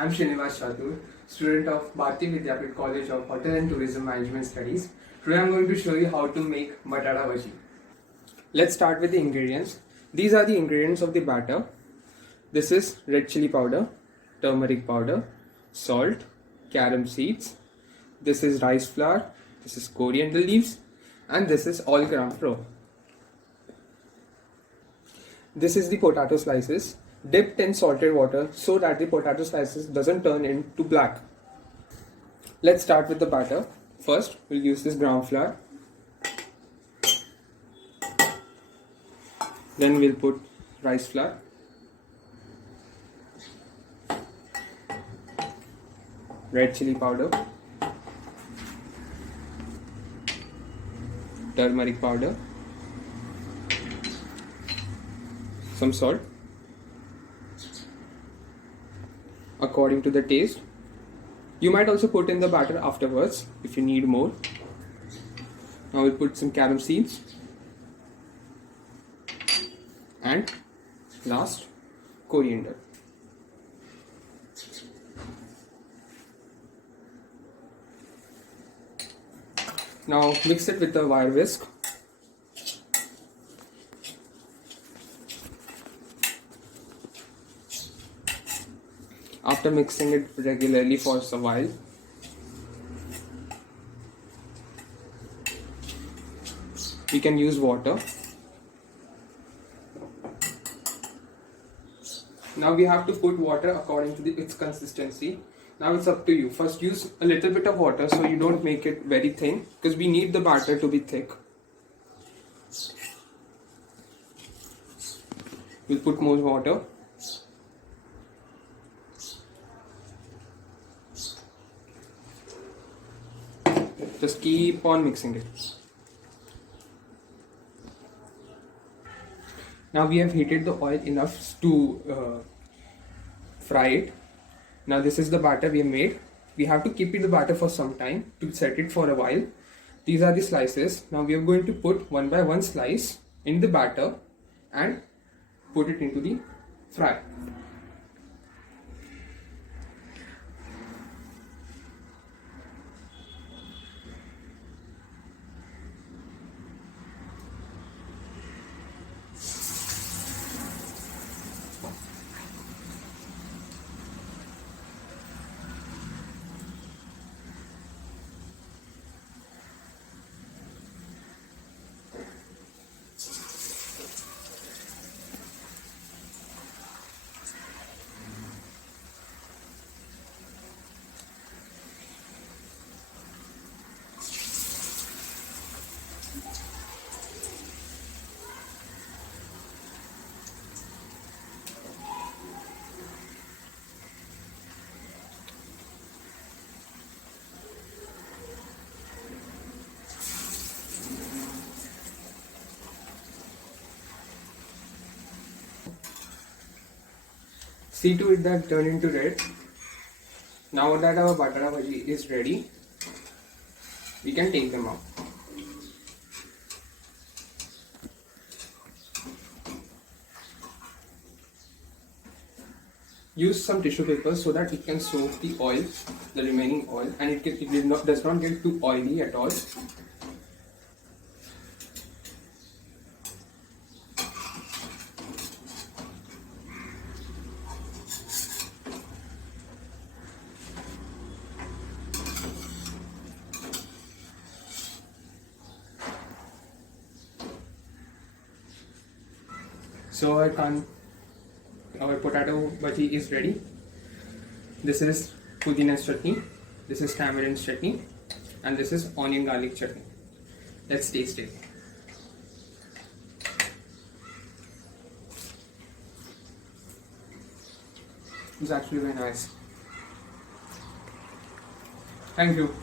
I'm Srinivas Chatur, student of Bharati Vidyapit College of Hotel and Tourism Management Studies. Today I'm going to show you how to make batata bhaji. Let's start with the ingredients. These are the ingredients of the batter. This is red chili powder, turmeric powder, salt, carom seeds. This is rice flour, this is coriander leaves, and this is all gram flour. This is the potato slices dipped in salted water so that the potato slices doesn't turn into black. Let's start with the batter. First, we'll use this gram flour. Then we'll put rice flour. Red chili powder. Turmeric powder. Some salt according to the taste. You might also put in the batter afterwards if you need more. Now we'll put some carom seeds and last coriander. Now mix it with the wire whisk. After mixing it regularly for a while, we can use water. Now we have to put water according to its consistency. Now it's up to you. First use a little bit of water so you don't make it very thin, because we need the batter to be thick. We'll put more water. Just keep on mixing it. Now we have heated the oil enough to fry it. Now this is the batter we have made. We have to keep it the batter for some time to set it for a while. These are the slices. Now we are going to put one by one slice in the batter and put it into the fry. See to it that turn into red. Now that our batata bhaji is ready, we can take them out. Use some tissue paper so that it can soak the oil, the remaining oil, and it does not get too oily at all. So our potato bhaji is ready. This is pudina chutney, this is tamarind chutney, and this is onion garlic chutney. Let's taste it. It's actually very nice. Thank you.